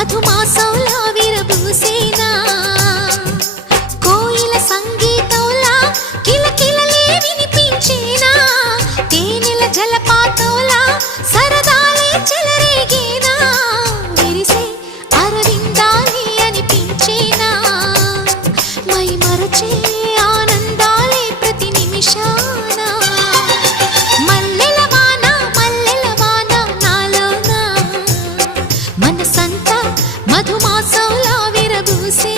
మధుమాసంలా విరబూసేనా కోయిల సంగీతంలా కిలకిలలే వినిపించేనా తేనెల జలపాతంలా సరదాలే చెలరేగేనా విరిసే అరవిందాలే అనిపించేనా మై మరచే ఆనందాలే ప్రతి నిమిషాన మల్లెల వాన నాలోన మనసంతా మధుమాసంలా విరబూసే